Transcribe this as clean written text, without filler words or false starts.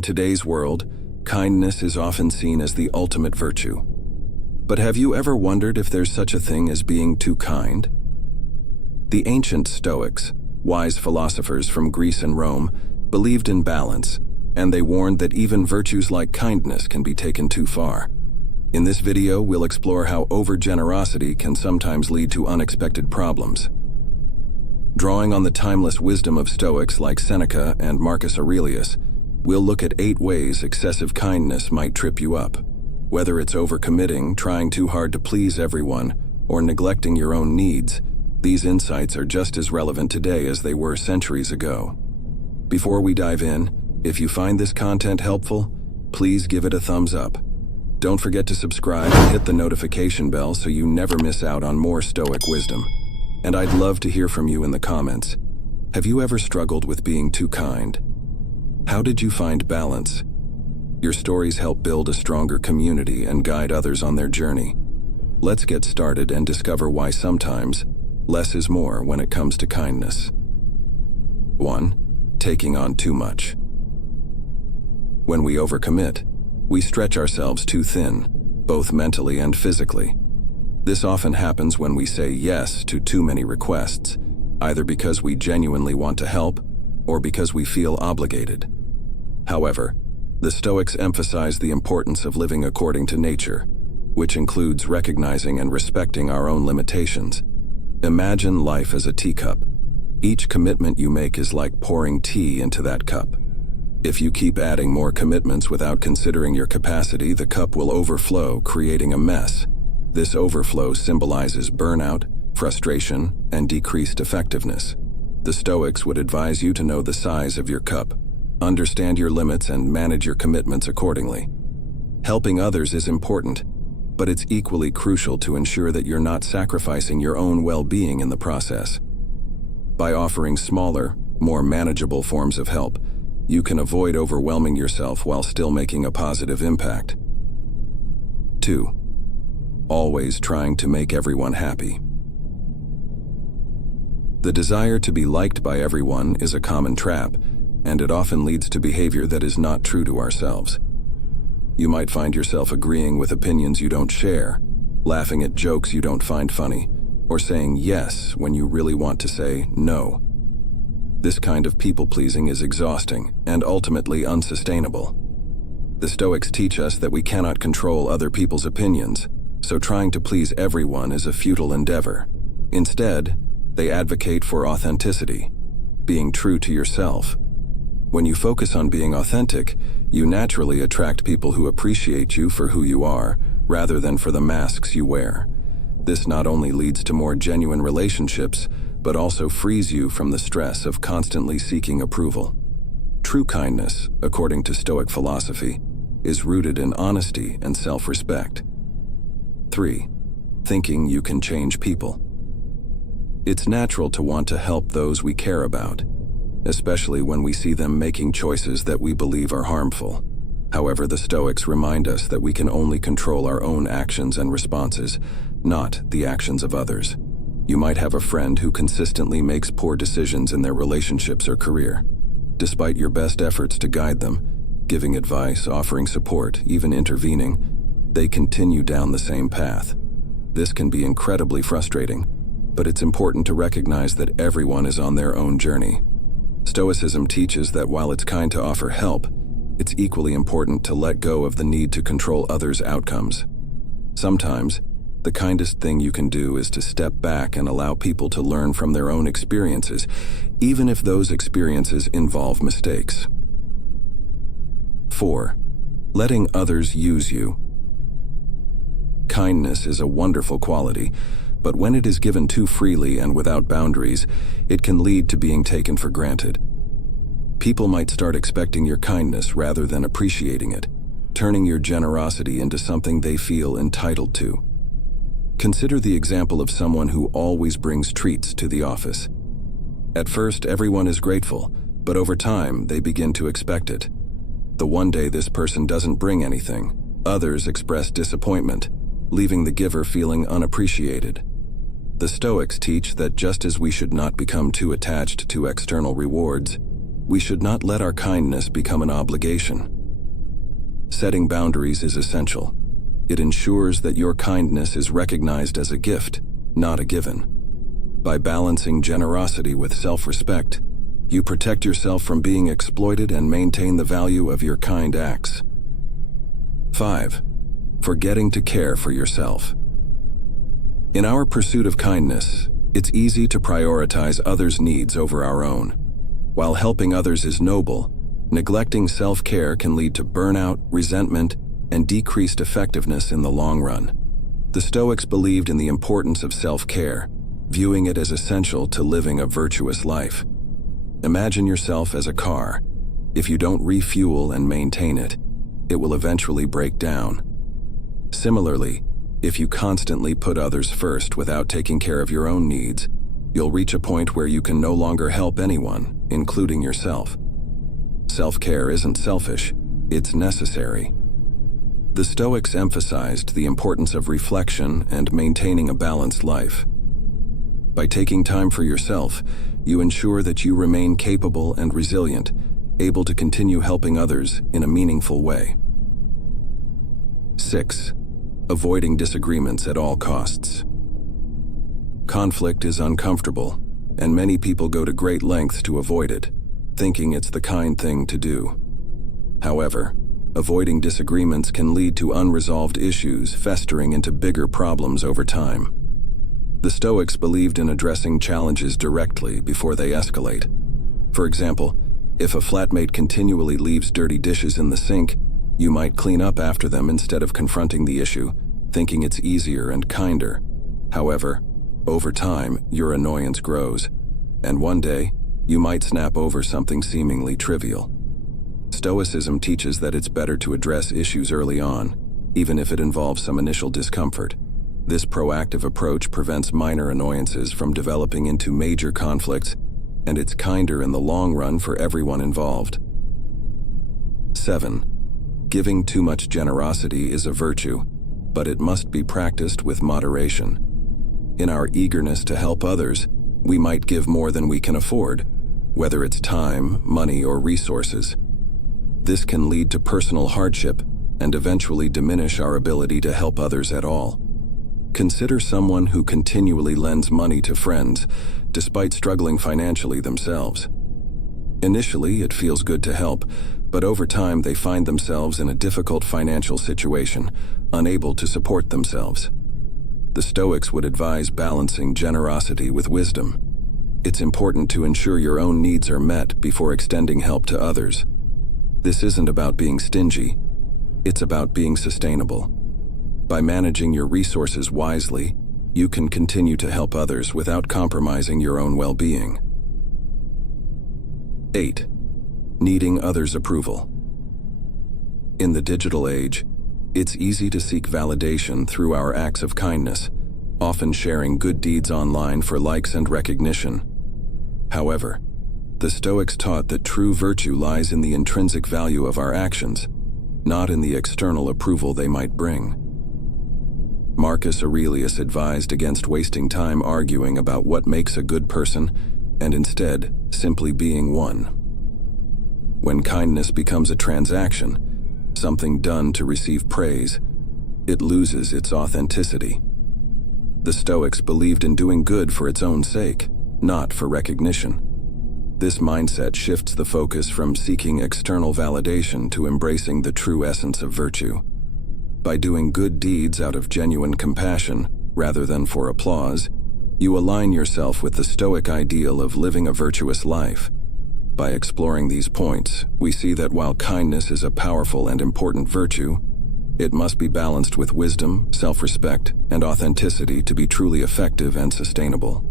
In today's world, kindness is often seen as the ultimate virtue. But have you ever wondered if there's such a thing as being too kind? The ancient Stoics, wise philosophers from Greece and Rome, believed in balance, and they warned that even virtues like kindness can be taken too far. In this video, we'll explore how overgenerosity can sometimes lead to unexpected problems. Drawing on the timeless wisdom of Stoics like Seneca and Marcus Aurelius, we'll look at 8 ways excessive kindness might trip you up. Whether it's overcommitting, trying too hard to please everyone, or neglecting your own needs, these insights are just as relevant today as they were centuries ago. Before we dive in, if you find this content helpful, please give it a thumbs up. Don't forget to subscribe and hit the notification bell so you never miss out on more Stoic wisdom. And I'd love to hear from you in the comments. Have you ever struggled with being too kind? How did you find balance? Your stories help build a stronger community and guide others on their journey. Let's get started and discover why sometimes less is more when it comes to kindness. 1. Taking on too much. When we overcommit, we stretch ourselves too thin, both mentally and physically. This often happens when we say yes to too many requests, either because we genuinely want to help or because we feel obligated. However, the Stoics emphasize the importance of living according to nature, which includes recognizing and respecting our own limitations. Imagine life as a teacup. Each commitment you make is like pouring tea into that cup. If you keep adding more commitments without considering your capacity, the cup will overflow, creating a mess. This overflow symbolizes burnout, frustration, and decreased effectiveness. The Stoics would advise you to know the size of your cup, understand your limits, and manage your commitments accordingly. Helping others is important, but it's equally crucial to ensure that you're not sacrificing your own well-being in the process. By offering smaller, more manageable forms of help, you can avoid overwhelming yourself while still making a positive impact. 2. Always trying to make everyone happy. The desire to be liked by everyone is a common trap, and it often leads to behavior that is not true to ourselves. You might find yourself agreeing with opinions you don't share, laughing at jokes you don't find funny, or saying yes when you really want to say no. This kind of people-pleasing is exhausting and ultimately unsustainable. The Stoics teach us that we cannot control other people's opinions, so trying to please everyone is a futile endeavor. Instead, they advocate for authenticity, being true to yourself. When you focus on being authentic, you naturally attract people who appreciate you for who you are, rather than for the masks you wear. This not only leads to more genuine relationships, but also frees you from the stress of constantly seeking approval. True kindness, according to Stoic philosophy, is rooted in honesty and self-respect. 3. Thinking you can change people. It's natural to want to help those we care about, especially when we see them making choices that we believe are harmful. However, the Stoics remind us that we can only control our own actions and responses, not the actions of others. You might have a friend who consistently makes poor decisions in their relationships or career. Despite your best efforts to guide them, giving advice, offering support, even intervening, they continue down the same path. This can be incredibly frustrating, but it's important to recognize that everyone is on their own journey. Stoicism teaches that while it's kind to offer help, it's equally important to let go of the need to control others' outcomes. Sometimes, the kindest thing you can do is to step back and allow people to learn from their own experiences, even if those experiences involve mistakes. 4. Letting others use you. Kindness is a wonderful quality, but when it is given too freely and without boundaries, it can lead to being taken for granted. People might start expecting your kindness rather than appreciating it, turning your generosity into something they feel entitled to. Consider the example of someone who always brings treats to the office. At first, everyone is grateful, but over time, they begin to expect it. The one day this person doesn't bring anything, others express disappointment, leaving the giver feeling unappreciated. The Stoics teach that just as we should not become too attached to external rewards, we should not let our kindness become an obligation. Setting boundaries is essential. It ensures that your kindness is recognized as a gift, not a given. By balancing generosity with self-respect, you protect yourself from being exploited and maintain the value of your kind acts. 5. Forgetting to care for yourself. In our pursuit of kindness, it's easy to prioritize others' needs over our own. While helping others is noble, neglecting self-care can lead to burnout, resentment, and decreased effectiveness in the long run. The Stoics believed in the importance of self-care, viewing it as essential to living a virtuous life. Imagine yourself as a car. If you don't refuel and maintain it, it will eventually break down. Similarly, if you constantly put others first without taking care of your own needs, you'll reach a point where you can no longer help anyone, including yourself. Self-care isn't selfish, it's necessary. The Stoics emphasized the importance of reflection and maintaining a balanced life. By taking time for yourself, you ensure that you remain capable and resilient, able to continue helping others in a meaningful way. 6. Avoiding disagreements at all costs. Conflict is uncomfortable, and many people go to great lengths to avoid it, thinking it's the kind thing to do. However, avoiding disagreements can lead to unresolved issues festering into bigger problems over time. The Stoics believed in addressing challenges directly before they escalate. For example, if a flatmate continually leaves dirty dishes in the sink, you might clean up after them instead of confronting the issue, thinking it's easier and kinder. However, over time, your annoyance grows, and one day, you might snap over something seemingly trivial. Stoicism teaches that it's better to address issues early on, even if it involves some initial discomfort. This proactive approach prevents minor annoyances from developing into major conflicts, and it's kinder in the long run for everyone involved. 7. Giving too much generosity is a virtue, but it must be practiced with moderation. In our eagerness to help others, we might give more than we can afford, whether it's time, money, or resources. This can lead to personal hardship and eventually diminish our ability to help others at all. Consider someone who continually lends money to friends, despite struggling financially themselves. Initially, it feels good to help, but over time they find themselves in a difficult financial situation, unable to support themselves. The Stoics would advise balancing generosity with wisdom. It's important to ensure your own needs are met before extending help to others. This isn't about being stingy, it's about being sustainable. By managing your resources wisely, you can continue to help others without compromising your own well-being. 8. Needing others' approval. In the digital age, it's easy to seek validation through our acts of kindness, often sharing good deeds online for likes and recognition. However, the Stoics taught that true virtue lies in the intrinsic value of our actions, not in the external approval they might bring. Marcus Aurelius advised against wasting time arguing about what makes a good person, and instead, simply being one. When kindness becomes a transaction, something done to receive praise, it loses its authenticity. The Stoics believed in doing good for its own sake, not for recognition. This mindset shifts the focus from seeking external validation to embracing the true essence of virtue. By doing good deeds out of genuine compassion, rather than for applause, you align yourself with the Stoic ideal of living a virtuous life. By exploring these points, we see that while kindness is a powerful and important virtue, it must be balanced with wisdom, self-respect, and authenticity to be truly effective and sustainable.